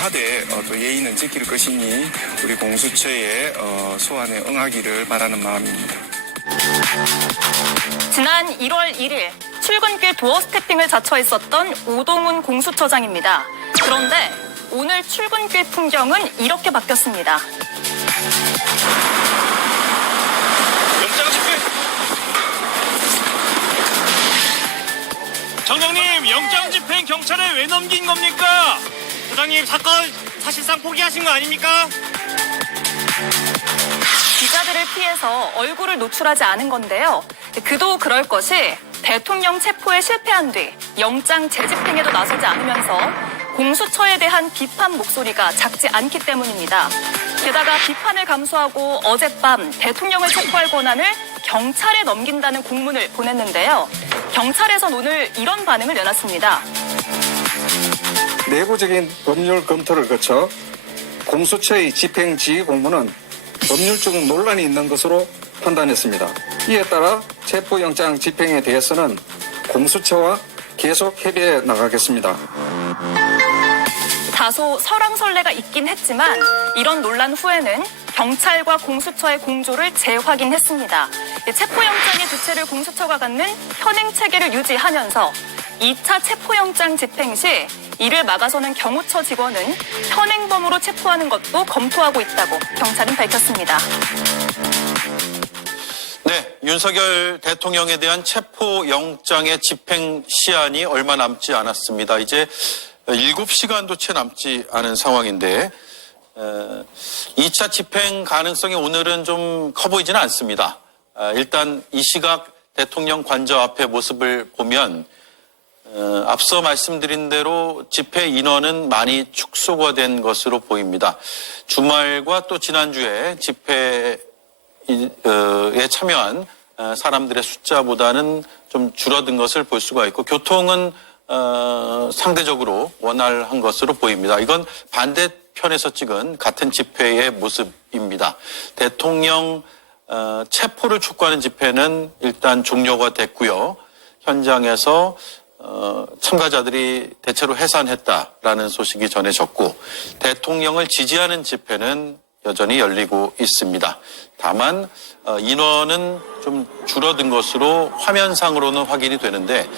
하되 또 예의는 지킬 것이니 우리 공수처의 소환에 응하기를 바라는 마음입니다. 지난 1월 1일 출근길 도어 스태핑을 자처했었던 오동훈 공수처장입니다. 그런데 오늘 출근길 풍경은 이렇게 바뀌었습니다. 영장 집행! 정장님, 영장 집행 경찰에 왜 넘긴 겁니까? 부장님, 사건 사실상 포기하신 거 아닙니까? 기자들을 피해서 얼굴을 노출하지 않은 건데요. 그도 그럴 것이 대통령 체포에 실패한 뒤 영장 재집행에도 나서지 않으면서 공수처에 대한 비판 목소리가 작지 않기 때문입니다. 게다가 비판을 감수하고 어젯밤 대통령을 체포할 권한을 경찰에 넘긴다는 공문을 보냈는데요. 경찰에선 오늘 이런 반응을 내놨습니다. 내부적인 법률 검토를 거쳐 공수처의 집행 지휘 공무는 법률적 논란이 있는 것으로 판단했습니다. 이에 따라 체포영장 집행에 대해서는 공수처와 계속 협의해 나가겠습니다. 다소 설왕설래가 있긴 했지만 이런 논란 후에는 경찰과 공수처의 공조를 재확인했습니다. 체포영장의 주체를 공수처가 갖는 현행 체계를 유지하면서 2차 체포영장 집행 시 이를 막아서는 경호처 직원은 현행범으로 체포하는 것도 검토하고 있다고 경찰은 밝혔습니다. 네, 윤석열 대통령에 대한 체포영장의 집행 시한이 얼마 남지 않았습니다. 이제 7시간도 채 남지 않은 상황인데 2차 집행 가능성이 오늘은 좀 커 보이지는 않습니다. 일단 이 시각 대통령 관저 앞의 모습을 보면 앞서 말씀드린 대로 집회 인원은 많이 축소가 된 것으로 보입니다. 주말과 또 지난주에 집회에 참여한 사람들의 숫자보다는 좀 줄어든 것을 볼 수가 있고 교통은 상대적으로 원활한 것으로 보입니다. 이건 반대편에서 찍은 같은 집회의 모습입니다. 대통령 체포를 촉구하는 집회는 일단 종료가 됐고요. 현장에서 참가자들이 대체로 해산했다라는 소식이 전해졌고 대통령을 지지하는 집회는 여전히 열리고 있습니다. 다만 인원은 좀 줄어든 것으로 화면상으로는 확인이 되는데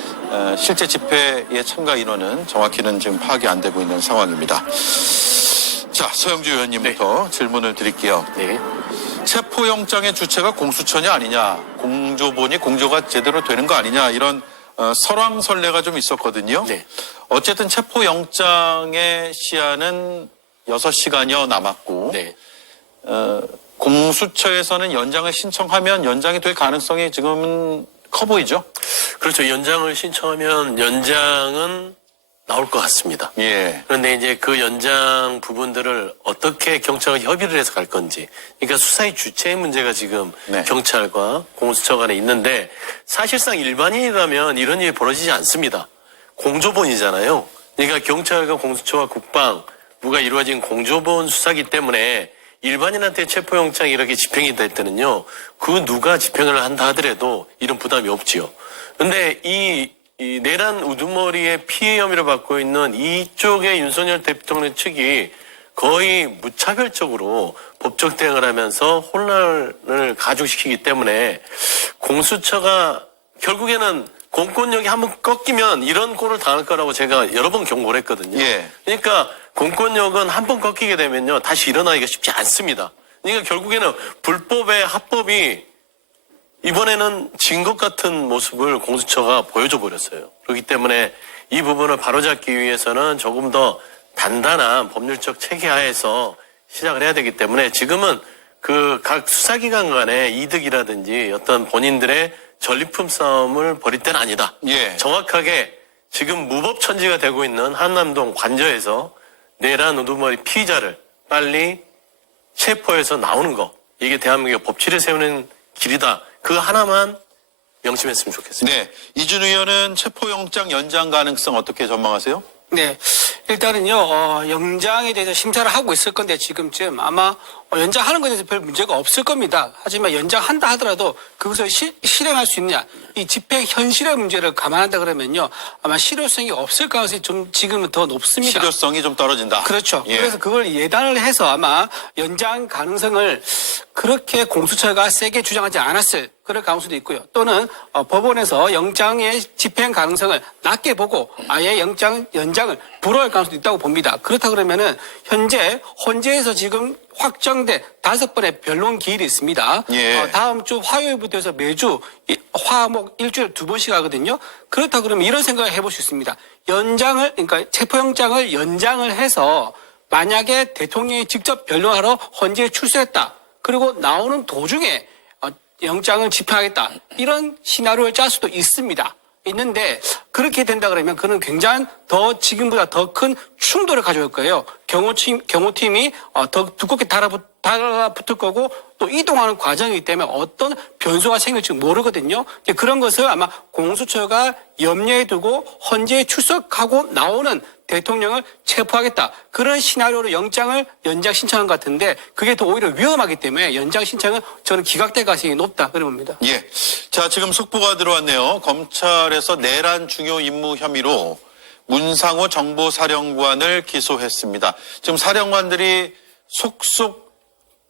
실제 집회의 참가 인원은 정확히는 지금 파악이 안 되고 있는 상황입니다. 자, 서영주 의원님부터 질문을 드릴게요. 네. 체포영장의 주체가 공수처냐 아니냐, 공조보니 공조가 제대로 되는 거 아니냐 이런 설왕설래가 좀 있었거든요. 네. 어쨌든 체포영장의 시한은 6시간여 남았고 네. 공수처에서는 연장을 신청하면 연장이 될 가능성이 지금은 커 보이죠? 그렇죠. 연장을 신청하면 연장은 나올 것 같습니다. 예. 그런데 이제 그 연장 부분들을 어떻게 경찰과 협의를 해서 갈 건지. 그러니까 수사의 주체의 문제가 지금 네. 경찰과 공수처 간에 있는데 사실상 일반인이라면 이런 일이 벌어지지 않습니다. 공조본이잖아요. 그러니까 경찰과 공수처와 국방부가 이루어진 공조본 수사기 때문에 일반인한테 체포영장이 이렇게 집행이 될 때는요, 그 누가 집행을 한다 하더라도 이런 부담이 없지요. 근데 이 내란 우두머리의 피해 혐의를 받고 있는 이쪽의 윤석열 대통령 측이 거의 무차별적으로 법적 대응을 하면서 혼란을 가중시키기 때문에 공수처가 결국에는 공권력이 한번 꺾이면 이런 꼴을 당할 거라고 제가 여러 번 경고를 했거든요. 예. 그러니까 공권력은 한번 꺾이게 되면요, 다시 일어나기가 쉽지 않습니다. 그러니까 결국에는 불법의 합법이 이번에는 진 것 같은 모습을 공수처가 보여줘 버렸어요. 그렇기 때문에 이 부분을 바로잡기 위해서는 조금 더 단단한 법률적 체계 하에서 시작을 해야 되기 때문에 지금은 그 각 수사기관 간의 이득이라든지 어떤 본인들의 전리품 싸움을 벌일 때는 아니다. 예. 정확하게 지금 무법천지가 되고 있는 한남동 관저에서 내란 우두머리 피의자를 빨리 체포해서 나오는 거. 이게 대한민국의 법치를 세우는 길이다. 그 하나만 명심했으면 좋겠습니다. 네. 이준 의원은 체포영장 연장 가능성 어떻게 전망하세요? 네. 일단은요, 영장에 대해서 심사를 하고 있을 건데 지금쯤 아마 연장하는 것에 대해서 별 문제가 없을 겁니다. 하지만 연장한다 하더라도 그것을 실행할 수 있느냐, 이 집행 현실의 문제를 감안한다 그러면요, 아마 실효성이 없을 가능성이 좀 지금은 더 높습니다. 실효성이 좀 떨어진다. 그렇죠. 예. 그래서 그걸 예단을 해서 아마 연장 가능성을 그렇게 공수처가 세게 주장하지 않았을 그럴 가능성도 있고요. 또는 법원에서 영장의 집행 가능성을 낮게 보고 아예 연장을 불허할 가능성도 있다고 봅니다. 그렇다 그러면은 현재 헌재에서 지금 확정된 5번의 변론 기일이 있습니다. 예. 다음 주 화요일부터 해서 매주 화목 일주일에 2번씩 하거든요. 그렇다 그러면 이런 생각을 해볼 수 있습니다. 그러니까 체포영장을 연장을 해서 만약에 대통령이 직접 변론하러 헌재에 출석했다. 그리고 나오는 도중에 영장을 집행하겠다. 이런 시나리오를 짤 수도 있는데 그렇게 된다 그러면 그는 굉장히 지금보다 더 큰 충돌을 가져올 거예요. 경호팀이 더 두껍게 달라붙을 거고 또 이동하는 과정이기 때문에 어떤 변수가 생길지 모르거든요. 그런 것을 아마 공수처가 염려에 두고 헌재에 출석하고 나오는 대통령을 체포하겠다. 그런 시나리오로 영장을 연장 신청한 것 같은데 그게 더 오히려 위험하기 때문에 연장 신청은 저는 기각될 가능성이 높다. 그런 겁니다. 예. 자, 지금 속보가 들어왔네요. 검찰에서 내란 중요 임무 혐의로 문상호 정보사령관을 기소했습니다. 지금 사령관들이 속속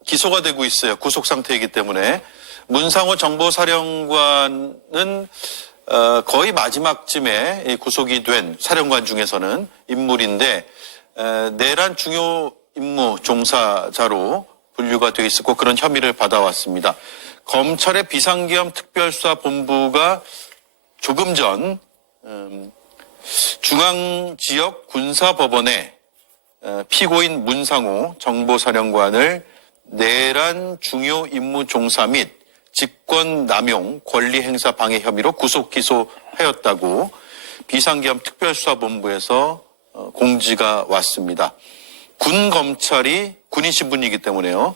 기소가 되고 있어요. 구속 상태이기 때문에. 문상호 정보사령관은 거의 마지막쯤에 구속이 된 사령관 중에서는 인물인데 내란 중요 임무 종사자로 분류가 되어 있었고 그런 혐의를 받아왔습니다. 검찰의 비상계엄 특별수사본부가 조금 전 중앙지역 군사법원에 피고인 문상호 정보사령관을 내란 중요 임무 종사 및 직권남용 권리행사 방해 혐의로 구속 기소하였다고 비상계엄 특별수사본부에서 공지가 왔습니다. 군검찰이 군인신 분이기 때문에요.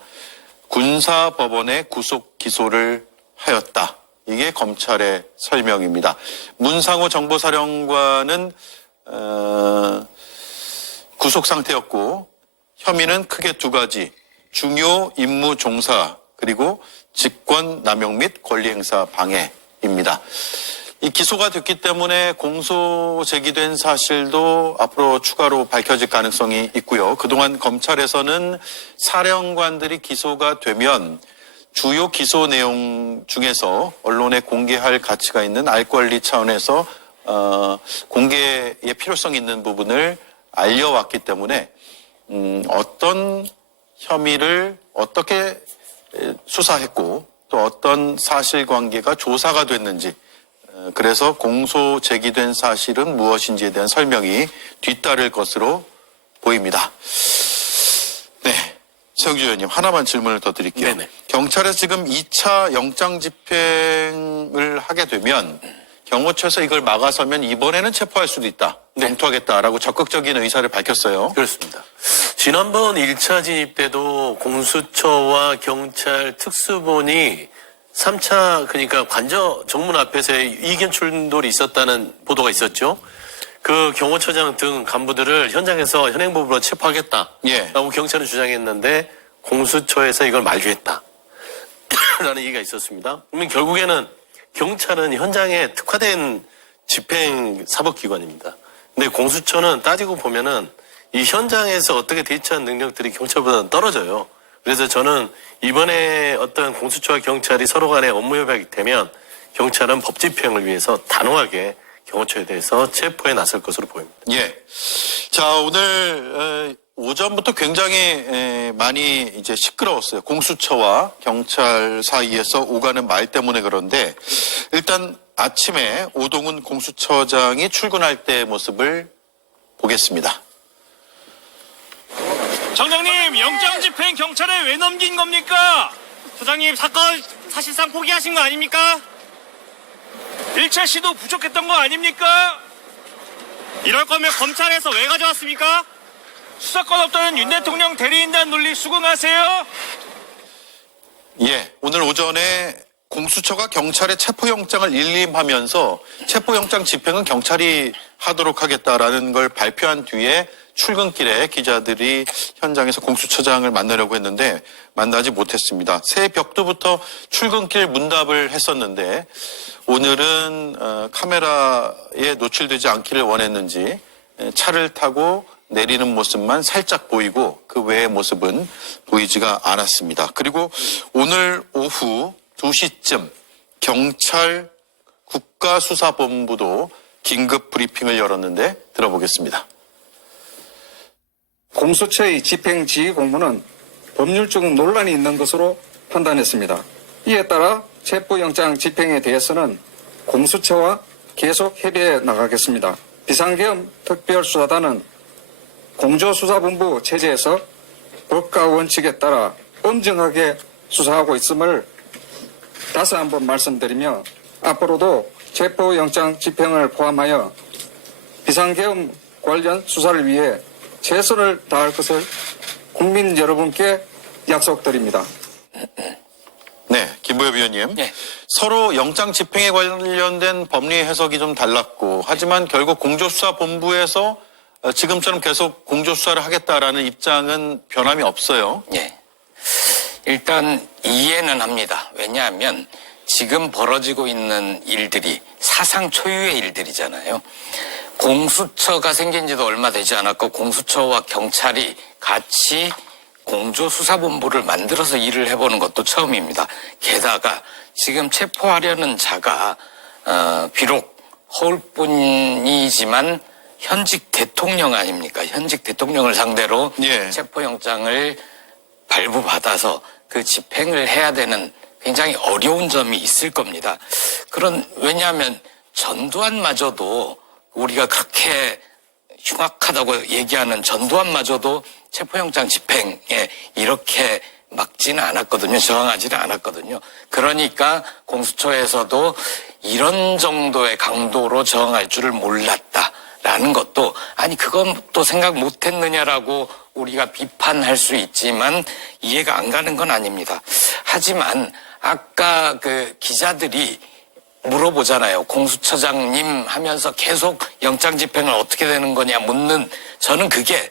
군사법원에 구속 기소를 하였다. 이게 검찰의 설명입니다. 문상호 정보사령관은 구속 상태였고 혐의는 크게 2가지. 중요 임무 종사 그리고 직권 남용 및 권리 행사 방해입니다. 이 기소가 됐기 때문에 공소 제기된 사실도 앞으로 추가로 밝혀질 가능성이 있고요. 그동안 검찰에서는 사령관들이 기소가 되면 주요 기소 내용 중에서 언론에 공개할 가치가 있는 알 권리 차원에서 공개의 필요성이 있는 부분을 알려왔기 때문에 어떤 혐의를 어떻게 수사했고 또 어떤 사실관계가 조사가 됐는지 그래서 공소 제기된 사실은 무엇인지에 대한 설명이 뒤따를 것으로 보입니다. 네, 최영주 의원님 하나만 질문을 더 드릴게요. 네네. 경찰에서 지금 2차 영장 집행을 하게 되면 경호처에서 이걸 막아서면 이번에는 체포할 수도 있다. 검토하겠다라고 적극적인 의사를 밝혔어요. 그렇습니다. 지난번 1차 진입 때도 공수처와 경찰 특수본이 3차 그러니까 관저 정문 앞에서 이견 충돌이 있었다는 보도가 있었죠. 그 경호처장 등 간부들을 현장에서 현행법으로 체포하겠다라고 예. 경찰은 주장했는데 공수처에서 이걸 만류했다. 라는 얘기가 있었습니다. 그러면 결국에는 경찰은 현장에 특화된 집행 사법기관입니다. 근데 공수처는 따지고 보면은 이 현장에서 어떻게 대처하는 능력들이 경찰보다는 떨어져요. 그래서 저는 이번에 어떤 공수처와 경찰이 서로 간에 업무 협약이 되면 경찰은 법 집행을 위해서 단호하게 경호처에 대해서 체포에 나설 것으로 보입니다. 예. 자, 오늘 오전부터 굉장히 많이 이제 시끄러웠어요. 공수처와 경찰 사이에서 오가는 말 때문에 그런데 일단 아침에 오동훈 공수처장이 출근할 때의 모습을 보겠습니다. 정장님, 영장 집행 경찰에 왜 넘긴 겁니까? 소장님, 사건 사실상 포기하신 거 아닙니까? 1차 시도 부족했던 거 아닙니까? 이럴 거면 검찰에서 왜 가져왔습니까? 수사권 없다는 윤 대통령 대리인단 논리 수긍하세요? 예, 오늘 오전에 공수처가 경찰의 체포영장을 일림하면서 체포영장 집행은 경찰이 하도록 하겠다라는 걸 발표한 뒤에 출근길에 기자들이 현장에서 공수처장을 만나려고 했는데 만나지 못했습니다. 새벽부터 출근길 문답을 했었는데 오늘은 카메라에 노출되지 않기를 원했는지 차를 타고 내리는 모습만 살짝 보이고 그 외의 모습은 보이지가 않았습니다. 그리고 오늘 오후 2시쯤 경찰 국가수사본부도 긴급 브리핑을 열었는데 들어보겠습니다. 공수처의 집행지휘 공무는 법률적 논란이 있는 것으로 판단했습니다. 이에 따라 체포영장 집행에 대해서는 공수처와 계속 협의해 나가겠습니다. 비상계엄 특별수사단은 공조수사본부 체제에서 법과 원칙에 따라 엄정하게 수사하고 있음을 다시 한번 말씀드리며 앞으로도 체포영장 집행을 포함하여 비상계엄 관련 수사를 위해 최선을 다할 것을 국민 여러분께 약속드립니다. 네, 김보엽 위원님. 네. 서로 영장 집행에 관련된 법리 해석이 좀 달랐고 하지만 결국 공조수사본부에서 지금처럼 계속 공조수사를 하겠다라는 입장은 변함이 없어요. 예. 일단 이해는 합니다. 왜냐하면 지금 벌어지고 있는 일들이 사상 초유의 일들이잖아요. 공수처가 생긴 지도 얼마 되지 않았고 공수처와 경찰이 같이 공조수사본부를 만들어서 일을 해보는 것도 처음입니다. 게다가 지금 체포하려는 자가 비록 허울뿐이지만 현직 대통령 아닙니까? 현직 대통령을 상대로 예. 체포영장을 발부받아서 그 집행을 해야 되는 굉장히 어려운 점이 있을 겁니다. 왜냐하면 전두환마저도 우리가 그렇게 흉악하다고 얘기하는 전두환마저도 체포영장 집행에 이렇게 막지는 않았거든요. 저항하지는 않았거든요. 그러니까 공수처에서도 이런 정도의 강도로 저항할 줄을 몰랐다라는 것도 아니 그건 또 생각 못했느냐라고 우리가 비판할 수 있지만 이해가 안 가는 건 아닙니다. 하지만 아까 그 기자들이 물어보잖아요. 공수처장님 하면서 계속 영장 집행을 어떻게 되는 거냐 묻는 저는 그게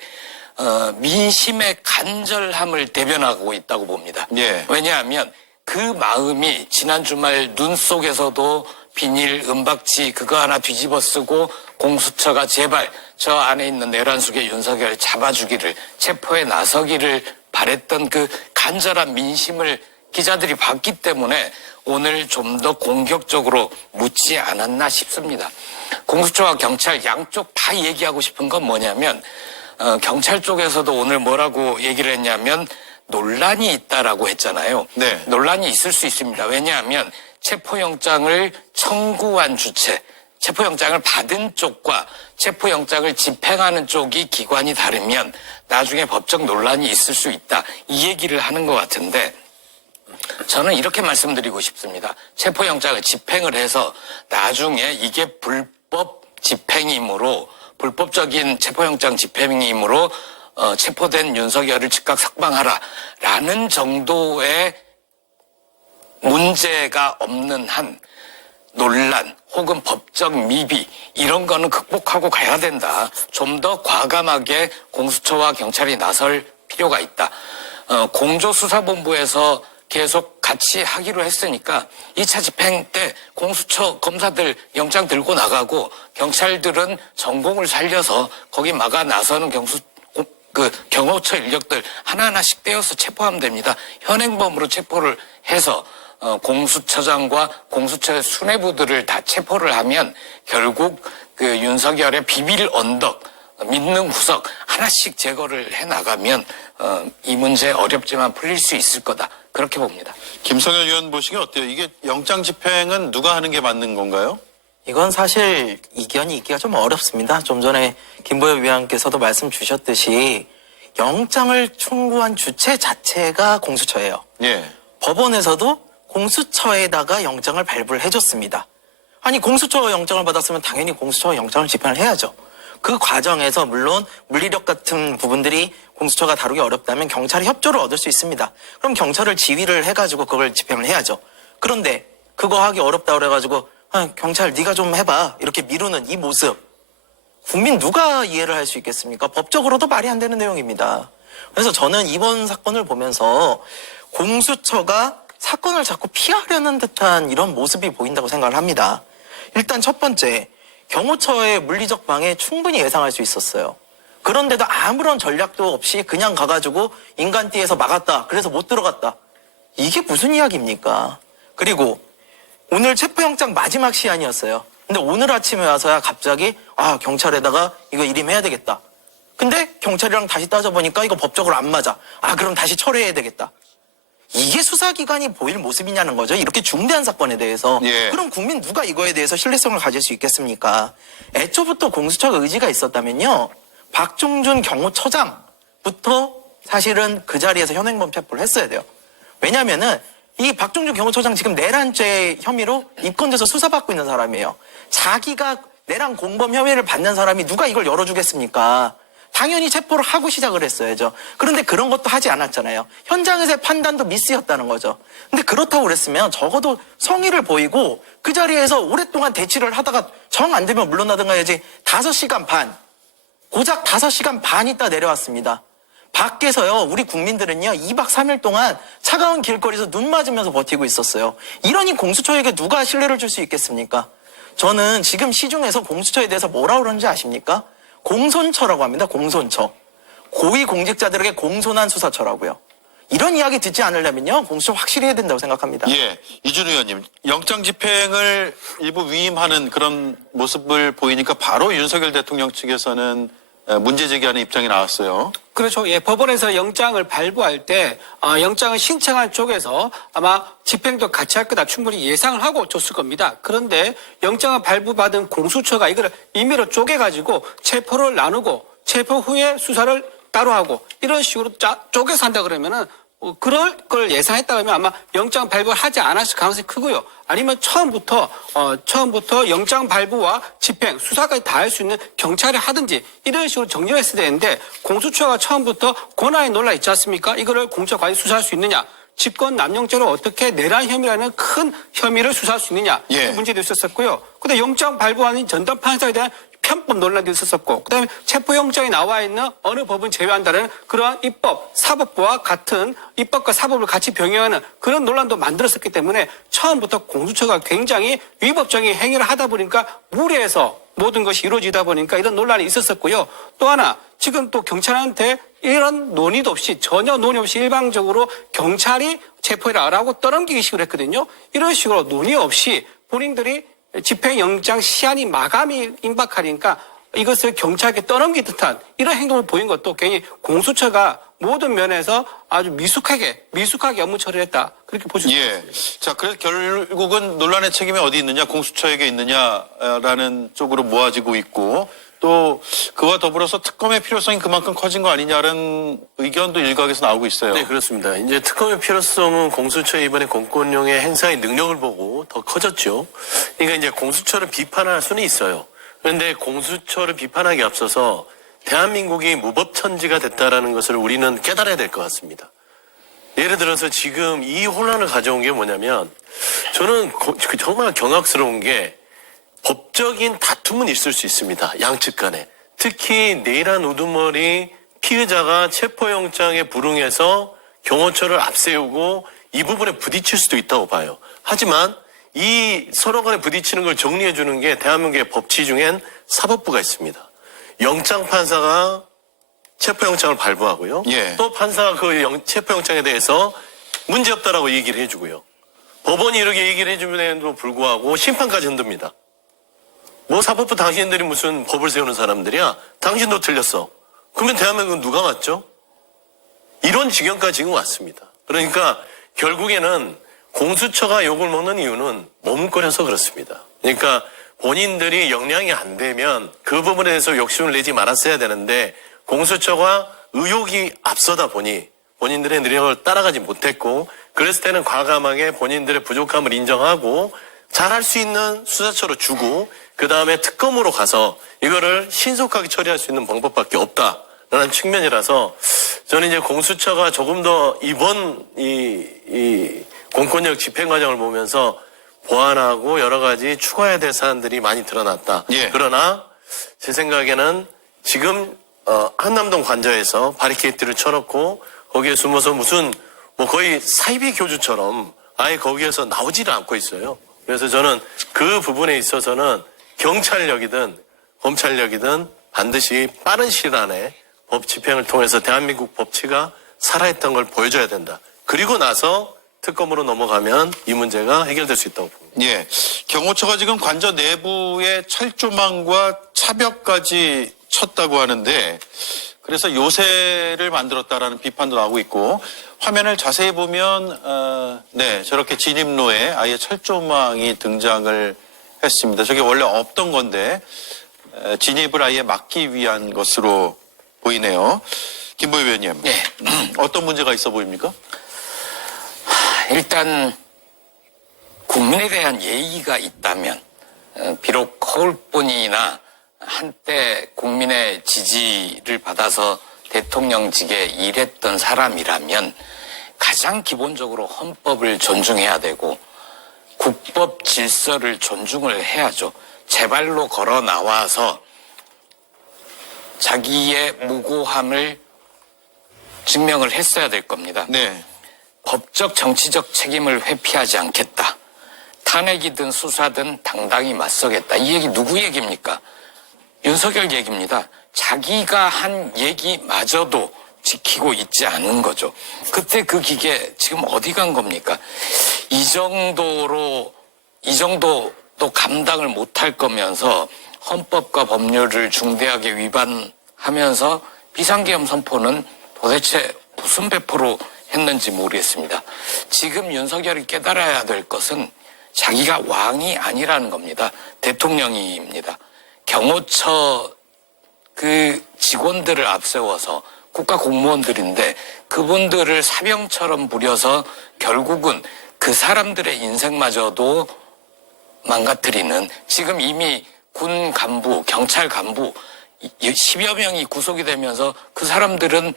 민심의 간절함을 대변하고 있다고 봅니다. 예. 왜냐하면 그 마음이 지난 주말 눈 속에서도 비닐, 은박지 그거 하나 뒤집어 쓰고 공수처가 제발 저 안에 있는 내란 속의 윤석열 잡아주기를 체포에 나서기를 바랬던 그 간절한 민심을 기자들이 봤기 때문에 오늘 좀 더 공격적으로 묻지 않았나 싶습니다. 공수처와 경찰 양쪽 다 얘기하고 싶은 건 뭐냐면 경찰 쪽에서도 오늘 뭐라고 얘기를 했냐면 논란이 있다라고 했잖아요. 네. 논란이 있을 수 있습니다. 왜냐하면 체포영장을 청구한 주체, 체포영장을 받은 쪽과 체포영장을 집행하는 쪽이 기관이 다르면 나중에 법적 논란이 있을 수 있다. 이 얘기를 하는 것 같은데 저는 이렇게 말씀드리고 싶습니다. 체포영장을 집행을 해서 나중에 이게 불법 집행이므로 불법적인 체포영장 집행이므로 체포된 윤석열을 즉각 석방하라라는 정도의 문제가 없는 한 논란 혹은 법적 미비 이런 거는 극복하고 가야 된다. 좀 더 과감하게 공수처와 경찰이 나설 필요가 있다. 공조수사본부에서 계속 같이 하기로 했으니까 2차 집행 때 공수처 검사들 영장 들고 나가고 경찰들은 전공을 살려서 거기 막아 나서는 경호처 인력들 하나하나씩 떼어서 체포하면 됩니다. 현행범으로 체포를 해서 공수처장과 공수처의 수뇌부들을 다 체포를 하면 결국 그 윤석열의 비빌 언덕 믿는 구석 하나씩 제거를 해나가면 이 문제 어렵지만 풀릴 수 있을 거다. 그렇게 봅니다. 김성열 의원 보시기에 어때요? 이게 영장 집행은 누가 하는 게 맞는 건가요? 이건 사실 이견이 있기가 좀 어렵습니다. 좀 전에 김보엽 위원께서도 말씀 주셨듯이 영장을 청구한 주체 자체가 공수처예요. 예. 법원에서도 공수처에다가 영장을 발부를 해줬습니다. 아니 공수처가 영장을 받았으면 당연히 공수처가 영장을 집행을 해야죠. 그 과정에서 물론 물리력 같은 부분들이 공수처가 다루기 어렵다면 경찰이 협조를 얻을 수 있습니다. 그럼 경찰을 지휘를 해가지고 그걸 집행을 해야죠. 그런데 그거 하기 어렵다 그래가지고 경찰 네가 좀 해봐 이렇게 미루는 이 모습 국민 누가 이해를 할 수 있겠습니까? 법적으로도 말이 안 되는 내용입니다. 그래서 저는 이번 사건을 보면서 공수처가 사건을 자꾸 피하려는 듯한 이런 모습이 보인다고 생각을 합니다. 일단 첫 번째, 경호처의 물리적 방해 충분히 예상할 수 있었어요. 그런데도 아무런 전략도 없이 그냥 가가지고 인간띠에서 막았다. 그래서 못 들어갔다. 이게 무슨 이야기입니까? 그리고 오늘 체포영장 마지막 시한이었어요. 근데 오늘 아침에 와서야 갑자기 경찰에다가 이거 일임해야 되겠다. 근데 경찰이랑 다시 따져보니까 이거 법적으로 안 맞아. 그럼 다시 철회해야 되겠다. 이게 수사기관이 보일 모습이냐는 거죠. 이렇게 중대한 사건에 대해서. 예. 그럼 국민 누가 이거에 대해서 신뢰성을 가질 수 있겠습니까? 애초부터 공수처가 의지가 있었다면요. 박종준 경호처장부터 사실은 그 자리에서 현행범 체포를 했어야 돼요. 왜냐면은 이 박종준 경호처장 지금 내란죄 혐의로 입건돼서 수사받고 있는 사람이에요. 자기가 내란 공범 혐의를 받는 사람이 누가 이걸 열어주겠습니까? 당연히 체포를 하고 시작을 했어야죠. 그런데 그런 것도 하지 않았잖아요. 현장에서의 판단도 미스였다는 거죠. 근데 그렇다고 그랬으면 적어도 성의를 보이고 그 자리에서 오랫동안 대치를 하다가 정 안 되면 물러나든가 해야지. 5시간 반, 고작 5시간 반 있다 내려왔습니다. 밖에서요, 우리 국민들은요, 2박 3일 동안 차가운 길거리에서 눈 맞으면서 버티고 있었어요. 이러니 공수처에게 누가 신뢰를 줄 수 있겠습니까? 저는 지금 시중에서 공수처에 대해서 뭐라 그러는지 아십니까? 공손처라고 합니다. 공손처. 고위공직자들에게 공손한 수사처라고요. 이런 이야기 듣지 않으려면요, 공수처 확실히 해야 된다고 생각합니다. 예, 이준우 의원님, 영장 집행을 일부 위임하는 그런 모습을 보이니까 바로 윤석열 대통령 측에서는 문제 제기하는 입장이 나왔어요. 그렇죠. 예, 법원에서 영장을 발부할 때 영장을 신청한 쪽에서 아마 집행도 같이 할 거다 충분히 예상을 하고 줬을 겁니다. 그런데 영장을 발부받은 공수처가 이걸 임의로 쪼개가지고 체포를 나누고 체포 후에 수사를 따로 하고 이런 식으로 쪼개서 한다 그러면은 그럴 걸 예상했다 그러면 아마 영장 발부를 하지 않았을 가능성이 크고요. 아니면 처음부터 영장 발부와 집행, 수사까지 다 할 수 있는 경찰이 하든지 이런 식으로 정리를 했어야 되는데 공수처가 처음부터 권한이 놀라 있지 않습니까? 이거를 공수처가 과연 수사할 수 있느냐? 직권 남용죄로 어떻게 내란 혐의라는 큰 혐의를 수사할 수 있느냐? 예. 그 문제도 있었었고요. 근데 영장 발부하는 전담 판사에 대한 편법 논란도 있었었고, 그다음에 체포영장에 나와 있는 어느 법은 제외한다는 그러한 입법, 사법부와 같은 입법과 사법을 같이 병행하는 그런 논란도 만들었었기 때문에 처음부터 공수처가 굉장히 위법적인 행위를 하다 보니까 무리해서 모든 것이 이루어지다 보니까 이런 논란이 있었었고요. 또 하나, 지금 또 경찰한테 이런 논의도 없이 전혀 논의 없이 일방적으로 경찰이 체포를 하라고 떠넘기기 식으로 했거든요. 이런 식으로 논의 없이 본인들이 집행영장 시한이 마감이 임박하니까 이것을 경찰에게 떠넘기 듯한 이런 행동을 보인 것도 괜히 공수처가 모든 면에서 아주 미숙하게 업무 처리를 했다. 그렇게 보실 수 예. 있습니다. 자, 그래서 결국은 논란의 책임이 어디 있느냐, 공수처에게 있느냐라는 쪽으로 모아지고 있고, 또 그와 더불어서 특검의 필요성이 그만큼 커진 거 아니냐는 의견도 일각에서 나오고 있어요. 네, 그렇습니다. 이제 특검의 필요성은 공수처의 이번에 공권력의 행사의 능력을 보고 더 커졌죠. 그러니까 이제 공수처를 비판할 수는 있어요. 그런데 공수처를 비판하기 앞서서 대한민국이 무법천지가 됐다라는 것을 우리는 깨달아야 될 것 같습니다. 예를 들어서 지금 이 혼란을 가져온 게 뭐냐면 저는 정말 경악스러운 게 법적인 다툼은 있을 수 있습니다. 양측 간에. 특히 내란 우두머리 피의자가 체포영장에 불응해서 경호처를 앞세우고 이 부분에 부딪힐 수도 있다고 봐요. 하지만 이 서로 간에 부딪히는 걸 정리해 주는 게 대한민국의 법치 중엔 사법부가 있습니다. 영장판사가 체포영장을 발부하고요. 예. 또 판사가 그 체포영장에 대해서 문제없다라고 얘기를 해주고요. 법원이 이렇게 얘기를 해주면에도 불구하고 심판까지 흔듭니다. 뭐 사법부 당신들이 무슨 법을 세우는 사람들이야? 당신도 틀렸어. 그러면 대한민국은 누가 맞죠? 이런 지경까지 지금 왔습니다. 그러니까 결국에는 공수처가 욕을 먹는 이유는 머뭇거려서 그렇습니다. 그러니까 본인들이 역량이 안 되면 그 부분에 대해서 욕심을 내지 말았어야 되는데 공수처가 의욕이 앞서다 보니 본인들의 능력을 따라가지 못했고 그랬을 때는 과감하게 본인들의 부족함을 인정하고 잘할 수 있는 수사처로 주고 그 다음에 특검으로 가서 이거를 신속하게 처리할 수 있는 방법밖에 없다라는 측면이라서 저는 이제 공수처가 조금 더 이번 이 공권력 집행 과정을 보면서 보완하고 여러 가지 추가해야 될 사안들이 많이 드러났다. 예. 그러나 제 생각에는 지금 한남동 관저에서 바리케이트를 쳐놓고 거기에 숨어서 무슨 뭐 거의 사이비 교주처럼 아예 거기에서 나오지를 않고 있어요. 그래서 저는 그 부분에 있어서는 경찰력이든 검찰력이든 반드시 빠른 시일 안에 법 집행을 통해서 대한민국 법치가 살아있던 걸 보여줘야 된다. 그리고 나서 특검으로 넘어가면 이 문제가 해결될 수 있다고 봅니다. 예. 경호처가 지금 관저 내부에 철조망과 차벽까지 쳤다고 하는데 그래서 요새를 만들었다라는 비판도 나오고 있고 화면을 자세히 보면 네 저렇게 진입로에 아예 철조망이 등장을 했습니다. 저게 원래 없던 건데 진입을 아예 막기 위한 것으로 보이네요. 김보희 의원님, 네. 어떤 문제가 있어 보입니까? 일단 국민에 대한 예의가 있다면 비록 허울뿐이나 한때 국민의 지지를 받아서 대통령직에 일했던 사람이라면 가장 기본적으로 헌법을 존중해야 되고 국법 질서를 존중을 해야죠. 제 발로 걸어 나와서 자기의 무고함을 증명을 했어야 될 겁니다. 네. 법적 정치적 책임을 회피하지 않겠다. 탄핵이든 수사든 당당히 맞서겠다. 이 얘기 누구 얘기입니까? 윤석열 얘기입니다. 자기가 한 얘기마저도 지키고 있지 않은 거죠. 그때 그 기계 지금 어디 간 겁니까? 이 정도도 감당을 못할 거면서 헌법과 법률을 중대하게 위반하면서 비상계엄 선포는 도대체 무슨 배포로 했는지 모르겠습니다. 지금 윤석열이 깨달아야 될 것은 자기가 왕이 아니라는 겁니다. 대통령입니다. 경호처 그 직원들을 앞세워서 국가 공무원들인데 그분들을 사병처럼 부려서 결국은 그 사람들의 인생마저도 망가뜨리는 지금 이미 군 간부, 경찰 간부 10여 명이 구속이 되면서 그 사람들은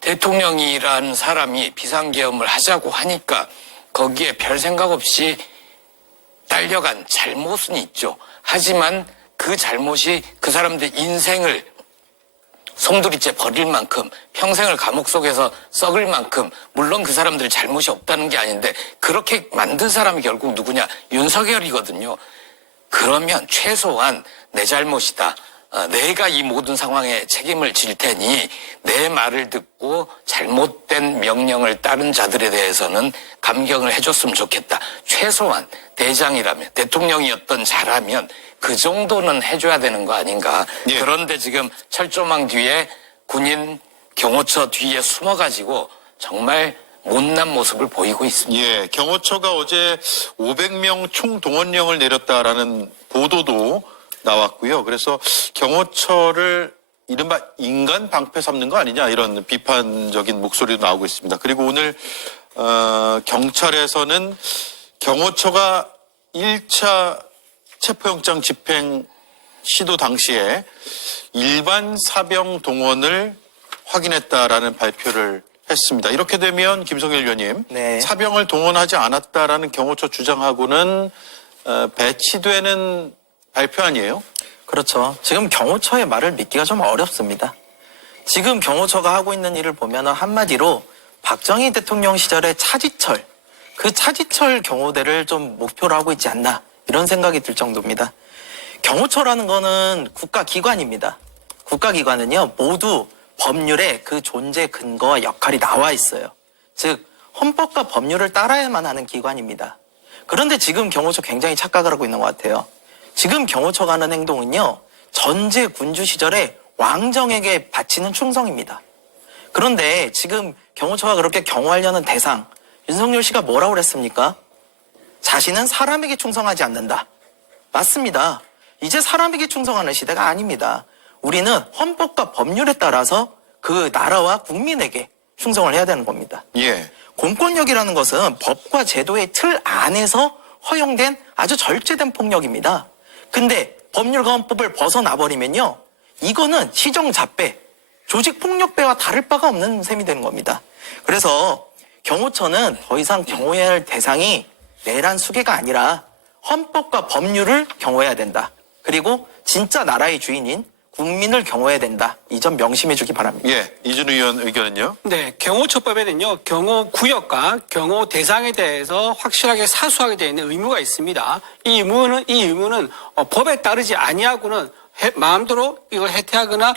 대통령이라는 사람이 비상계엄을 하자고 하니까 거기에 별 생각 없이 딸려간 잘못은 있죠. 하지만 그 잘못이 그 사람들 인생을 송두리째 버릴 만큼 평생을 감옥 속에서 썩을 만큼 물론 그 사람들 잘못이 없다는 게 아닌데 그렇게 만든 사람이 결국 누구냐? 윤석열이거든요. 그러면 최소한 내 잘못이다. 내가 이 모든 상황에 책임을 질 테니 내 말을 듣고 잘못된 명령을 따른 자들에 대해서는 감경을 해줬으면 좋겠다. 최소한 대장이라면 대통령이었던 자라면 그 정도는 해줘야 되는 거 아닌가. 예. 그런데 지금 철조망 뒤에 군인 경호처 뒤에 숨어가지고 정말 못난 모습을 보이고 있습니다. 예, 경호처가 어제 500명 총동원령을 내렸다라는 보도도 나왔고요. 그래서 경호처를 이른바 인간 방패 삼는 거 아니냐 이런 비판적인 목소리도 나오고 있습니다. 그리고 오늘 경찰에서는 경호처가 1차 체포영장 집행 시도 당시에 일반 사병 동원을 확인했다라는 발표를 했습니다. 이렇게 되면 김성일 의원님, 네. 사병을 동원하지 않았다라는 경호처 주장하고는 배치되는 발표 아니에요? 그렇죠. 지금 경호처의 말을 믿기가 좀 어렵습니다. 지금 경호처가 하고 있는 일을 보면 한마디로 박정희 대통령 시절의 차지철, 그 차지철 경호대를 좀 목표로 하고 있지 않나 이런 생각이 들 정도입니다. 경호처라는 거는 국가기관입니다. 국가기관은요 모두 법률에 그 존재 근거와 역할이 나와 있어요. 즉 헌법과 법률을 따라야만 하는 기관입니다. 그런데 지금 경호처 굉장히 착각을 하고 있는 것 같아요. 지금 경호처가 하는 행동은요 전제 군주 시절에 왕정에게 바치는 충성입니다. 그런데 지금 경호처가 그렇게 경호하려는 대상 윤석열 씨가 뭐라고 그랬습니까? 자신은 사람에게 충성하지 않는다. 맞습니다. 이제 사람에게 충성하는 시대가 아닙니다. 우리는 헌법과 법률에 따라서 그 나라와 국민에게 충성을 해야 되는 겁니다. 예. 공권력이라는 것은 법과 제도의 틀 안에서 허용된 아주 절제된 폭력입니다. 근데 법률과 헌법을 벗어나버리면요 이거는 시정잡배, 조직폭력배와 다를 바가 없는 셈이 되는 겁니다. 그래서 경호처는 더 이상 경호해야 할 대상이 내란 수계가 아니라 헌법과 법률을 경호해야 된다. 그리고 진짜 나라의 주인인 국민을 경호해야 된다. 이 점 명심해 주기 바랍니다. 예, 이준우 의원 의견은요? 네, 경호처법에는요, 경호 구역과 경호 대상에 대해서 확실하게 사수하게 되어 있는 의무가 있습니다. 이 의무는 법에 따르지 아니하고는 마음대로 이걸 해태하거나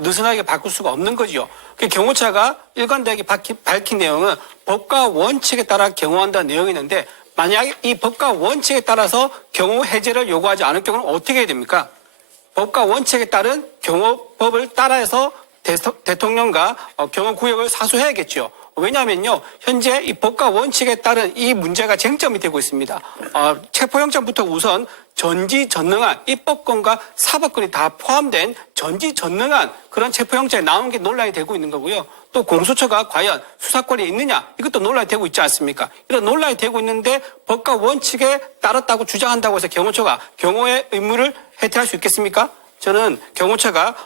느슨하게 바꿀 수가 없는 거죠. 경호처가 일관되게 밝힌 내용은 법과 원칙에 따라 경호한다는 내용이 있는데 만약 이 법과 원칙에 따라서 경호 해제를 요구하지 않을 경우는 어떻게 해야 됩니까? 법과 원칙에 따른 경호법을 따라서 대통령과 경호구역을 사수해야겠죠. 왜냐하면요, 현재 이 법과 원칙에 따른 이 문제가 쟁점이 되고 있습니다. 체포영장부터 우선 전지전능한 입법권과 사법권이 다 포함된 전지전능한 그런 체포영장이 나온 게 논란이 되고 있는 거고요. 또 공수처가 과연 수사권이 있느냐, 이것도 논란이 되고 있지 않습니까? 이런 논란이 되고 있는데 법과 원칙에 따랐다고 주장한다고 해서 경호처가 경호의 의무를 해태할 수 있겠습니까? 저는 경호처가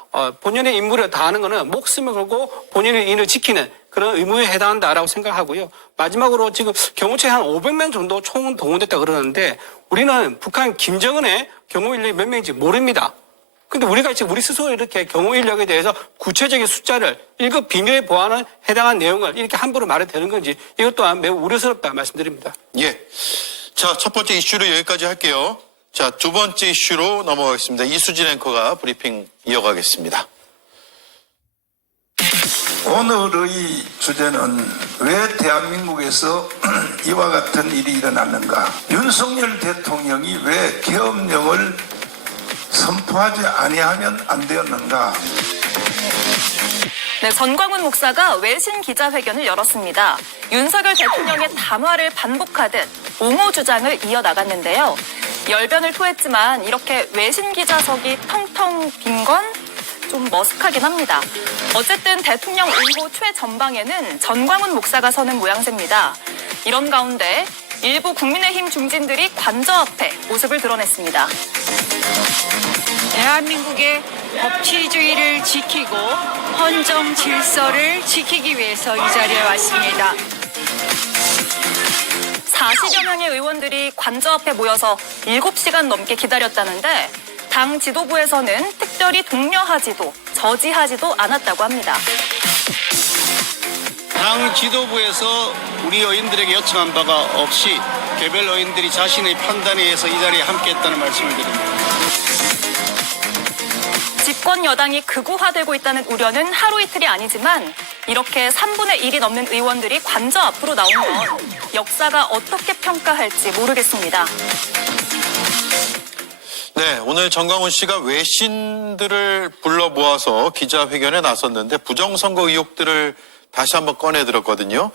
본연의 임무를 다하는 것은 목숨을 걸고 본인의 인을 지키는 그런 의무에 해당한다라고 생각하고요. 마지막으로 지금 경호처에 한 500명 정도 총 동원됐다 그러는데 우리는 북한 김정은의 경호 인력이 몇 명인지 모릅니다. 근데 우리가 지금 우리 스스로 이렇게 경호 인력에 대해서 구체적인 숫자를 1급 비밀 보안에 해당한 내용을 이렇게 함부로 말해도 되는 건지 이것 또한 매우 우려스럽다 말씀드립니다. 예. 자, 첫 번째 이슈로 여기까지 할게요. 자, 두 번째 이슈로 넘어가겠습니다. 이수진 앵커가 브리핑 이어가겠습니다. 오늘의 주제는 왜 대한민국에서 이와 같은 일이 일어났는가? 윤석열 대통령이 왜 계엄령을 선포하지 아니하면 안 되었는가? 네, 전광훈 목사가 외신 기자회견을 열었습니다. 윤석열 대통령의 담화를 반복하듯 옹호 주장을 이어나갔는데요. 열변을 토했지만 이렇게 외신 기자석이 텅텅 빈 건 좀 머쓱하긴 합니다. 어쨌든 대통령 옹호 최전방에는 전광훈 목사가 서는 모양새입니다. 이런 가운데 일부 국민의힘 중진들이 관저 앞에 모습을 드러냈습니다. 대한민국의 법치주의를 지키고 헌정 질서를 지키기 위해서 이 자리에 왔습니다. 40여 명의 의원들이 관저 앞에 모여서 7시간 넘게 기다렸다는데 당 지도부에서는 특별히 독려하지도 저지하지도 않았다고 합니다. 당 지도부에서 우리 의원들에게 요청한 바가 없이 개별 의원들이 자신의 판단에 의해서 이 자리에 함께했다는 말씀을 드립니다. 집권 여당이 극우화되고 있다는 우려는 하루 이틀이 아니지만 이렇게 3분의 1이 넘는 의원들이 관저 앞으로 나온 건 역사가 어떻게 평가할지 모르겠습니다. 네, 오늘 전광훈 씨가 외신들을 불러 모아서 기자회견에 나섰는데 부정선거 의혹들을 다시 한번 꺼내들었거든요.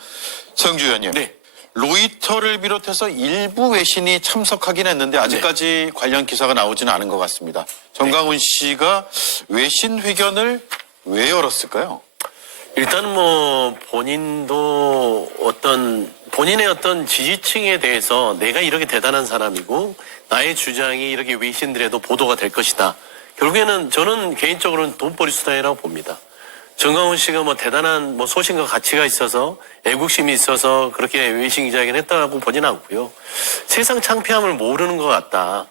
성주 의원님. 네. 로이터를 비롯해서 일부 외신이 참석하긴 했는데 아직까지 관련 기사가 나오지는 않은 것 같습니다. 전광훈 씨가 외신 회견을 왜 열었을까요? 일단은 본인의 어떤 지지층에 대해서 내가 이렇게 대단한 사람이고 나의 주장이 이렇게 외신들에도 보도가 될 것이다. 결국에는 저는 개인적으로는 돈벌이 수단이라고 봅니다. 전광훈 씨가 대단한 소신과 가치가 있어서 애국심이 있어서 그렇게 외신 기자회견을 했다고 보지는 않고요. 세상 창피함을 모르는 것 같다.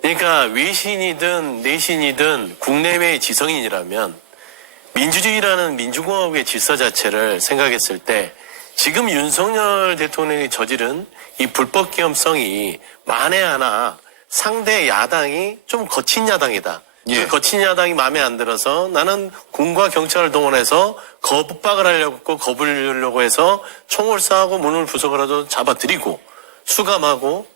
그러니까 외신이든 내신이든 국내외의 지성인이라면 민주주의라는 민주공화국의 질서 자체를 생각했을 때 지금 윤석열 대통령이 저지른 이 불법 계엄성이 만에 하나 상대 야당이 좀 거친 야당이다. 예. 그 거친 야당이 마음에 안 들어서 나는 군과 경찰을 동원해서 겁박을 하려고 겁을 주려고 해서 총을 쏴고 문을 부숴서라도 잡아들이고 수감하고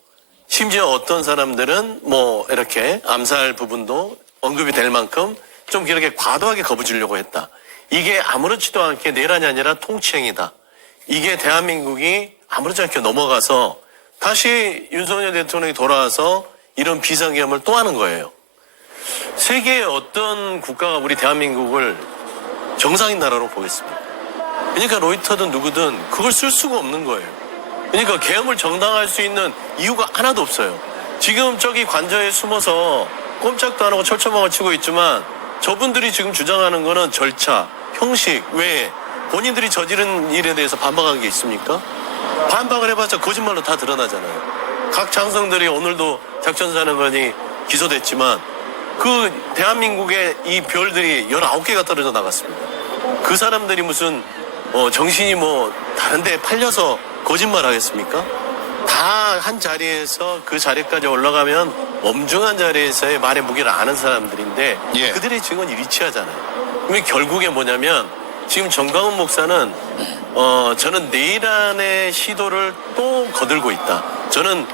심지어 어떤 사람들은 이렇게 암살 부분도 언급이 될 만큼 좀 이렇게 과도하게 겁을 주려고 했다. 이게 아무렇지도 않게 내란이 아니라 통치행위다. 이게 대한민국이 아무렇지 않게 넘어가서 다시 윤석열 대통령이 돌아와서 이런 비상계엄을 또 하는 거예요. 세계의 어떤 국가가 우리 대한민국을 정상인 나라로 보겠습니까? 그러니까 로이터든 누구든 그걸 쓸 수가 없는 거예요. 그러니까 계엄을 정당화할 수 있는 이유가 하나도 없어요. 지금 저기 관저에 숨어서 꼼짝도 안 하고 철처망을 치고 있지만 저분들이 지금 주장하는 거는 절차, 형식 외에 본인들이 저지른 일에 대해서 반박한 게 있습니까? 반박을 해봤자 거짓말로 다 드러나잖아요. 각 장성들이 오늘도 작전사령관이 기소됐지만 그 대한민국의 이 별들이 19개가 떨어져 나갔습니다. 그 사람들이 무슨 정신이 뭐 다른 데 팔려서 거짓말 하겠습니까? 다 한 자리에서 그 자리까지 올라가면 엄중한 자리에서의 말의 무게를 아는 사람들인데 예. 그들의 증언이 일치하잖아요. 그럼 결국에 뭐냐면 지금 정광훈 목사는 저는 내일 안에 시도를 또 거들고 있다. 저는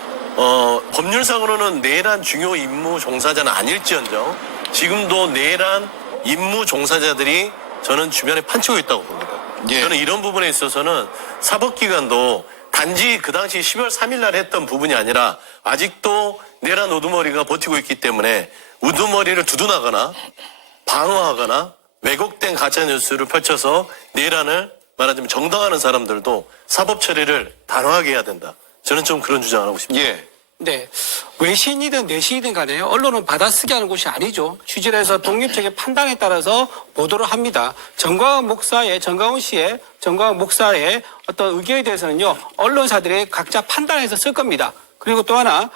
법률상으로는 내란 중요 임무 종사자는 아닐지언정 지금도 내란 임무 종사자들이 저는 주변에 판치고 있다고 봅니다. 예. 저는 이런 부분에 있어서는 사법기관도 단지 그 당시 10월 3일 날 했던 부분이 아니라 아직도 내란 우두머리가 버티고 있기 때문에 우두머리를 두둔하거나 방어하거나 왜곡된 가짜뉴스를 펼쳐서 내란을 말하자면 정당화하는 사람들도 사법 처리를 단호하게 해야 된다. 저는 좀 그런 주장을 하고 싶습니다. 예. 네. 외신이든 내신이든 간에 언론은 받아쓰게 하는 곳이 아니죠. 취재를 해서 독립적인 판단에 따라서 보도를 합니다. 정광훈 목사의 어떤 의견에 대해서는요, 언론사들이 각자 판단해서 쓸 겁니다. 그리고 또 하나,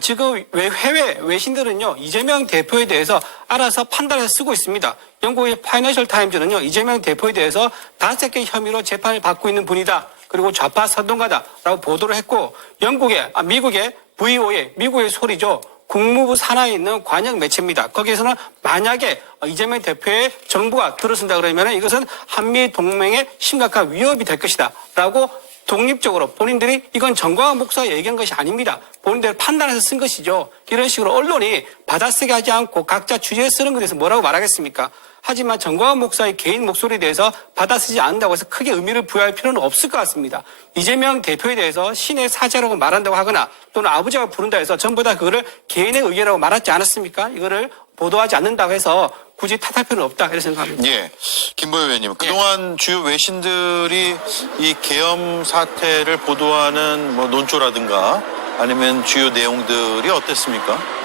지금 해외 외신들은요, 이재명 대표에 대해서 알아서 판단해서 쓰고 있습니다. 영국의 파이낸셜 타임즈는요, 이재명 대표에 대해서 5개 혐의로 재판을 받고 있는 분이다. 그리고 좌파 선동가다라고 보도를 했고, 미국의 VOA, 미국의 소리죠. 국무부 산하에 있는 관영 매체입니다. 거기에서는 만약에 이재명 대표의 정부가 들어선다 그러면 이것은 한미 동맹에 심각한 위협이 될 것이다. 라고 독립적으로 본인들이 이건 정광훈 목사가 얘기한 것이 아닙니다. 본인들 판단해서 쓴 것이죠. 이런 식으로 언론이 받아쓰게 하지 않고 각자 주제에 쓰는 것에 대해서 뭐라고 말하겠습니까? 하지만 정광훈 목사의 개인 목소리에 대해서 받아쓰지 않는다고 해서 크게 의미를 부여할 필요는 없을 것 같습니다. 이재명 대표에 대해서 신의 사자라고 말한다고 하거나 또는 아버지가 부른다 해서 전부 다 그거를 개인의 의견이라고 말하지 않았습니까? 이거를 보도하지 않는다고 해서 굳이 탓할 필요는 없다 이렇게 생각합니다. 예. 김보여 의원님, 그동안 주요 외신들이 이 계엄 사태를 보도하는 뭐 논조라든가 아니면 주요 내용들이 어땠습니까?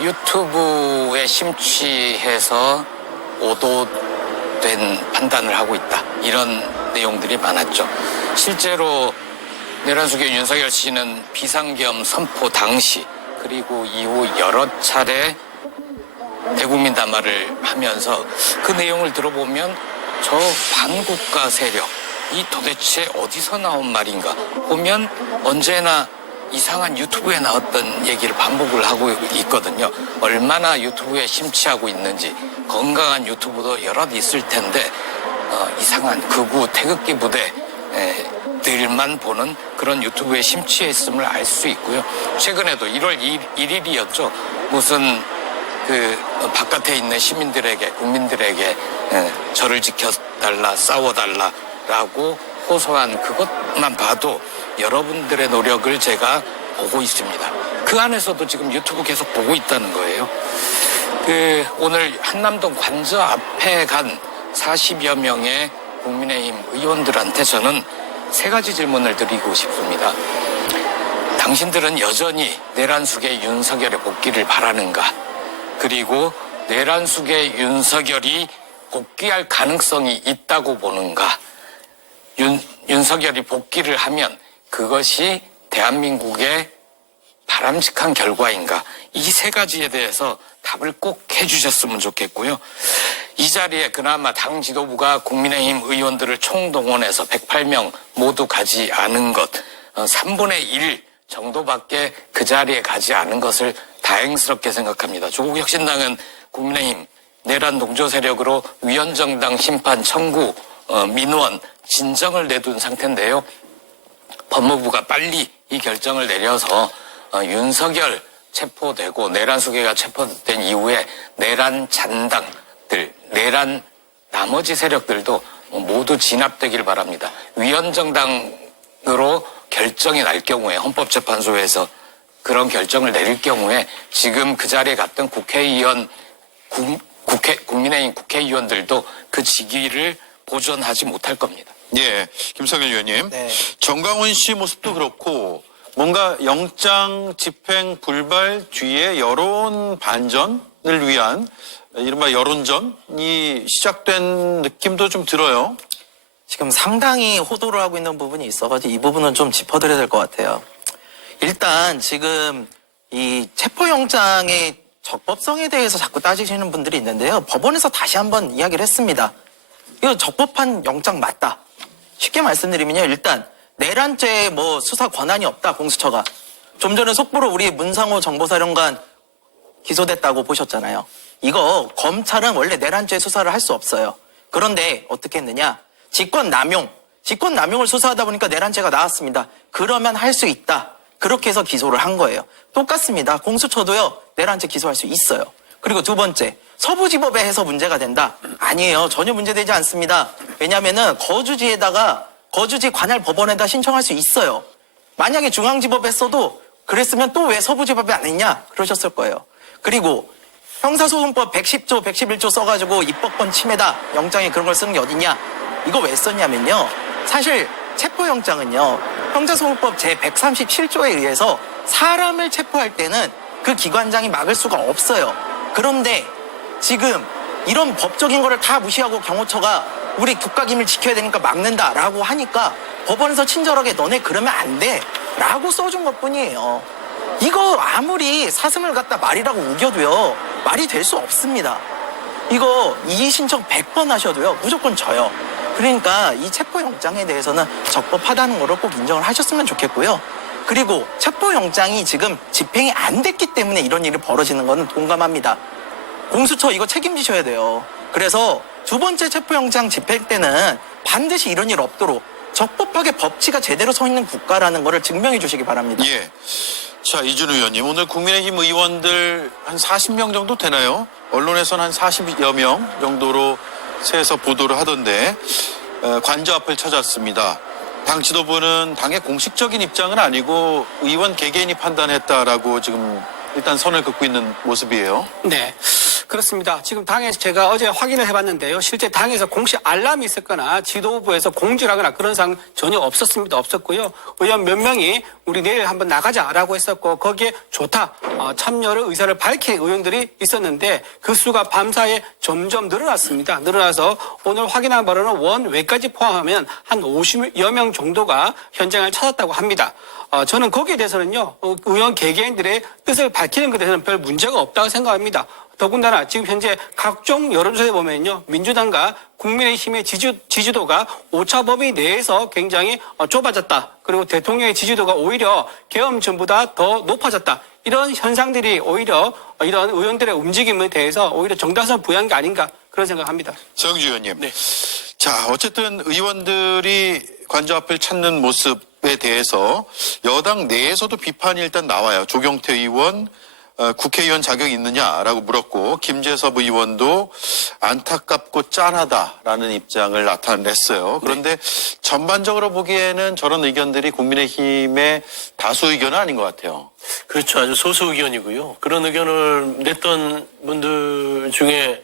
유튜브에 심취해서 오도된 판단을 하고 있다. 이런 내용들이 많았죠. 실제로 내란수교 윤석열 씨는 비상계엄 선포 당시 그리고 이후 여러 차례 대국민 담화를 하면서 그 내용을 들어보면 저 반국가 세력이 도대체 어디서 나온 말인가 보면 언제나 이상한 유튜브에 나왔던 얘기를 반복을 하고 있거든요. 얼마나 유튜브에 심취하고 있는지 건강한 유튜브도 여럿 있을 텐데 이상한 극우 태극기 부대들만 보는 그런 유튜브에 심취했음을 알 수 있고요. 최근에도 1월 1일이었죠. 무슨 바깥에 있는 시민들에게 국민들에게 저를 지켜달라 싸워달라라고 호소한 그것만 봐도 여러분들의 노력을 제가 보고 있습니다. 그 안에서도 지금 유튜브 계속 보고 있다는 거예요. 오늘 한남동 관저 앞에 간 40여 명의 국민의힘 의원들한테 저는 3가지 질문을 드리고 싶습니다. 당신들은 여전히 내란숙의 윤석열의 복귀를 바라는가? 그리고 내란숙의 윤석열이 복귀할 가능성이 있다고 보는가? 윤석열이 복귀를 하면 그것이 대한민국의 바람직한 결과인가? 이 3가지에 대해서 답을 꼭 해주셨으면 좋겠고요. 이 자리에 그나마 당 지도부가 국민의힘 의원들을 총동원해서 108명 모두 가지 않은 것, 3분의 1 정도밖에 그 자리에 가지 않은 것을 다행스럽게 생각합니다. 조국혁신당은 국민의힘 내란 동조 세력으로 위헌정당 심판 청구 민원 진정을 내둔 상태인데요. 법무부가 빨리 이 결정을 내려서 윤석열 체포되고 내란 수괴가 체포된 이후에 내란 잔당들, 내란 나머지 세력들도 모두 진압되기를 바랍니다. 위헌정당으로 결정이 날 경우에 헌법재판소에서 그런 결정을 내릴 경우에 지금 그 자리에 갔던 국회의원, 국민의힘 국회의원들도 그 직위를 보존하지 못할 겁니다. 예, 김성일 의원님. 네. 정광훈 씨 모습도 그렇고 뭔가 영장 집행 불발 뒤에 여론 반전을 위한 이른바 여론전이 시작된 느낌도 좀 들어요. 지금 상당히 호도를 하고 있는 부분이 있어가지고 이 부분은 좀 짚어드려야 될 것 같아요. 일단 지금 이 체포영장이 적법성에 대해서 자꾸 따지시는 분들이 있는데요. 법원에서 다시 한번 이야기를 했습니다. 이거 적법한 영장 맞다. 쉽게 말씀드리면요. 일단 내란죄에 뭐 수사 권한이 없다. 공수처가. 좀 전에 속보로 우리 문상호 정보사령관 기소됐다고 보셨잖아요. 이거 검찰은 원래 내란죄 수사를 할 수 없어요. 그런데 어떻게 했느냐? 직권남용을 수사하다 보니까 내란죄가 나왔습니다. 그러면 할 수 있다. 그렇게 해서 기소를 한 거예요. 똑같습니다. 공수처도요. 내란죄 기소할 수 있어요. 그리고 두 번째, 서부지법에 해서 문제가 된다? 아니에요. 전혀 문제되지 않습니다. 왜냐하면은 거주지 관할 법원에다 신청할 수 있어요. 만약에 중앙지법에 써도 그랬으면 또 왜 서부지법에 안 했냐? 그러셨을 거예요. 그리고 형사소송법 110조, 111조 써가지고 입법권 침해다. 영장에 그런 걸 쓰는 게 어딨냐? 이거 왜 썼냐면요. 사실 체포영장은요. 형사소송법 제137조에 의해서 사람을 체포할 때는 그 기관장이 막을 수가 없어요. 그런데 지금 이런 법적인 거를 다 무시하고 경호처가 우리 국가기밀 지켜야 되니까 막는다라고 하니까 법원에서 친절하게 너네 그러면 안 돼 라고 써준 것뿐이에요. 이거 아무리 사슴을 갖다 말이라고 우겨도요. 말이 될 수 없습니다. 이거 이의 신청 100번 하셔도요. 무조건 져요. 그러니까 이 체포영장에 대해서는 적법하다는 거를 꼭 인정을 하셨으면 좋겠고요. 그리고 체포영장이 지금 집행이 안 됐기 때문에 이런 일이 벌어지는 거는 동감합니다. 공수처 이거 책임지셔야 돼요. 그래서 두 번째 체포영장 집행 때는 반드시 이런 일 없도록 적법하게 법치가 제대로 서 있는 국가라는 거를 증명해 주시기 바랍니다. 예. 자, 이준 의원님, 오늘 국민의힘 의원들 한 40명 정도 되나요? 언론에서는 한 40여 명 정도로 세서 보도를 하던데 관저 앞을 찾았습니다. 당 지도부는 당의 공식적인 입장은 아니고 의원 개개인이 판단했다라고 지금 일단 선을 긋고 있는 모습이에요. 네. 그렇습니다. 지금 당에서 제가 어제 확인을 해봤는데요. 실제 당에서 공식 알람이 있었거나 지도부에서 공지를 하거나 그런 사항 전혀 없었습니다. 없었고요. 의원 몇 명이 우리 내일 한번 나가자라고 했었고 거기에 좋다. 참여를 의사를 밝힌 의원들이 있었는데 그 수가 밤사이에 점점 늘어났습니다. 늘어나서 오늘 확인한 바로는 원외까지 포함하면 한 50여 명 정도가 현장을 찾았다고 합니다. 저는 거기에 대해서는요. 의원 개개인들의 뜻을 밝히는 것에 대해서는 별 문제가 없다고 생각합니다. 더군다나 지금 현재 각종 여론조사에 보면요. 민주당과 국민의힘의 지지도가 오차 범위 내에서 굉장히 좁아졌다. 그리고 대통령의 지지도가 오히려 계엄 전보다 더 높아졌다. 이런 현상들이 오히려 이런 의원들의 움직임에 대해서 오히려 정당성 부여한 게 아닌가 그런 생각합니다. 정주 의원님. 네. 자, 어쨌든 의원들이 관저 앞을 찾는 모습에 대해서 여당 내에서도 비판이 일단 나와요. 조경태 의원 국회의원 자격이 있느냐라고 물었고 김재섭 의원도 안타깝고 짠하다라는 입장을 나타냈어요. 그런데 전반적으로 보기에는 저런 의견들이 국민의힘의 다수 의견은 아닌 것 같아요. 그렇죠. 아주 소수 의견이고요. 그런 의견을 냈던 분들 중에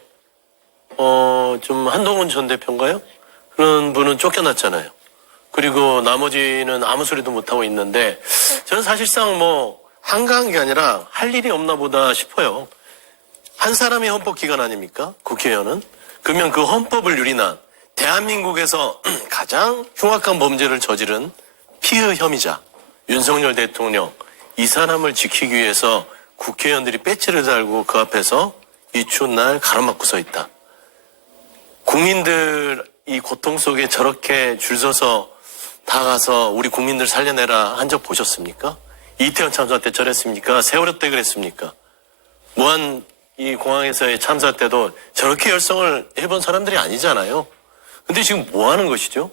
좀 한동훈 전 대표인가요? 그런 분은 쫓겨났잖아요. 그리고 나머지는 아무 소리도 못하고 있는데 저는 사실상 한가한 게 아니라 할 일이 없나 보다 싶어요. 한 사람이 헌법기관 아닙니까? 국회의원은. 그러면 그 헌법을 유린한 대한민국에서 가장 흉악한 범죄를 저지른 피의 혐의자 윤석열 대통령 이 사람을 지키기 위해서 국회의원들이 배지를 달고 그 앞에서 이 추운 날 가로막고 서 있다. 국민들 이 고통 속에 저렇게 줄 서서 다가가서 우리 국민들 살려내라 한 적 보셨습니까? 이태원 참사 때 저랬습니까? 세월호 때 그랬습니까? 무한 이 공항에서의 참사 때도 저렇게 열성을 해본 사람들이 아니잖아요. 근데 지금 뭐 하는 것이죠?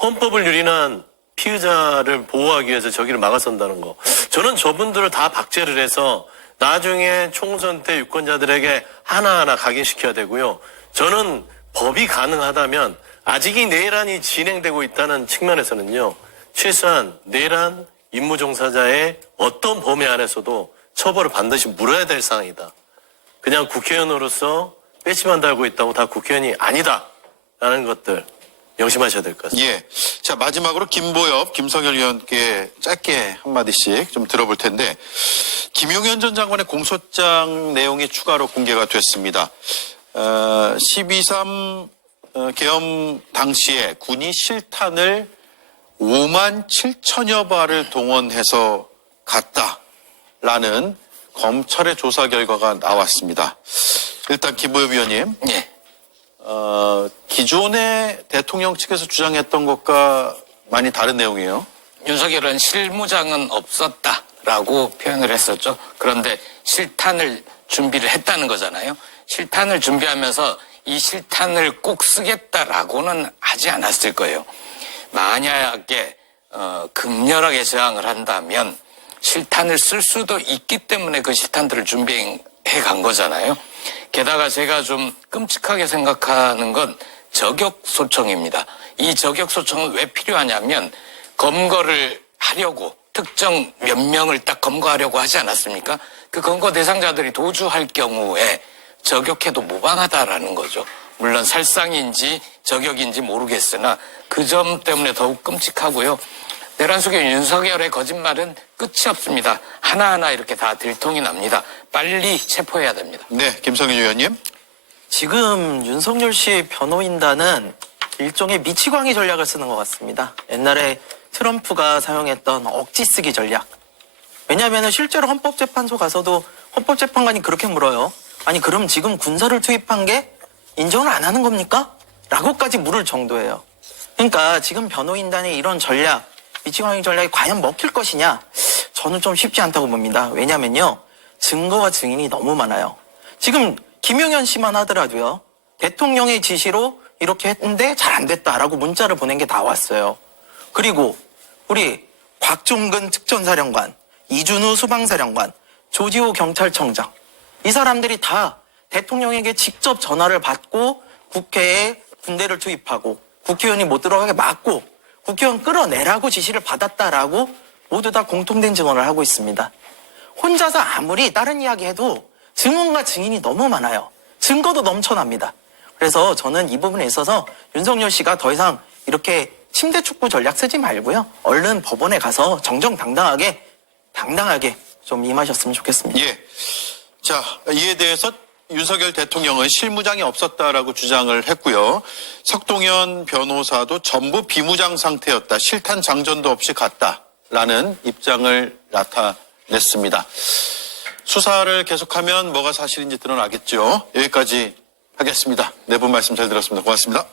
헌법을 유린한 피의자를 보호하기 위해서 저기를 막아선다는 거. 저는 저분들을 다 박제를 해서 나중에 총선 때 유권자들에게 하나하나 각인시켜야 되고요. 저는 법이 가능하다면 아직 이 내란이 진행되고 있다는 측면에서는요. 최소한 내란 임무 종사자의 어떤 범위 안에서도 처벌을 반드시 물어야 될 상황이다. 그냥 국회의원으로서 배지만 달고 있다고 다 국회의원이 아니다라는 것들 명심하셔야 될 것 같습니다. 예. 자, 마지막으로 김보엽, 김성열 의원께 짧게 한마디씩 좀 들어볼 텐데 김용현 전 장관의 공소장 내용이 추가로 공개가 됐습니다. 12.3 계엄 당시에 군이 실탄을 5만 7천여 발을 동원해서 갔다라는 검찰의 조사 결과가 나왔습니다. 일단 김보엽 위원님, 예. 기존의 대통령 측에서 주장했던 것과 많이 다른 내용이에요. 윤석열은 실무장은 없었다라고 표현을 했었죠. 그런데 실탄을 준비를 했다는 거잖아요. 실탄을 준비하면서 이 실탄을 꼭 쓰겠다라고는 하지 않았을 거예요. 만약에 극렬하게 저항을 한다면 실탄을 쓸 수도 있기 때문에 그 실탄들을 준비해 간 거잖아요. 게다가 제가 좀 끔찍하게 생각하는 건 저격소총입니다. 이 저격소총은 왜 필요하냐면 검거를 하려고 특정 몇 명을 딱 검거하려고 하지 않았습니까? 그 검거 대상자들이 도주할 경우에 저격해도 무방하다라는 거죠. 물론 살상인지 저격인지 모르겠으나 그 점 때문에 더욱 끔찍하고요. 내란 속의 윤석열의 거짓말은 끝이 없습니다. 하나하나 이렇게 다 들통이 납니다. 빨리 체포해야 됩니다. 네, 김성윤 의원님. 지금 윤석열 씨 변호인단은 일종의 미치광이 전략을 쓰는 것 같습니다. 옛날에 트럼프가 사용했던 억지 쓰기 전략. 왜냐하면 실제로 헌법재판소 가서도 헌법재판관이 그렇게 물어요. 아니 그럼 지금 군사를 투입한 게 인정을 안 하는 겁니까? 라고까지 물을 정도예요. 그러니까 지금 변호인단의 이런 전략, 미치광이 전략이 과연 먹힐 것이냐? 저는 좀 쉽지 않다고 봅니다. 왜냐면요. 증거와 증인이 너무 많아요. 지금 김용현 씨만 하더라도요. 대통령의 지시로 이렇게 했는데 잘 안 됐다라고 문자를 보낸 게 다 왔어요. 그리고 우리 곽종근 특전사령관, 이준우 수방사령관, 조지호 경찰청장 이 사람들이 다 대통령에게 직접 전화를 받고 국회에 군대를 투입하고 국회의원이 못 들어가게 막고 국회의원 끌어내라고 지시를 받았다라고 모두 다 공통된 증언을 하고 있습니다. 혼자서 아무리 다른 이야기 해도 증언과 증인이 너무 많아요. 증거도 넘쳐납니다. 그래서 저는 이 부분에 있어서 윤석열 씨가 더 이상 이렇게 침대 축구 전략 쓰지 말고요. 얼른 법원에 가서 정정당당하게 좀 임하셨으면 좋겠습니다. 예. 자, 이에 대해서 윤석열 대통령은 실무장이 없었다라고 주장을 했고요. 석동현 변호사도 전부 비무장 상태였다. 실탄 장전도 없이 갔다라는 입장을 나타냈습니다. 수사를 계속하면 뭐가 사실인지 드러나겠죠. 여기까지 하겠습니다. 네 분 말씀 잘 들었습니다. 고맙습니다.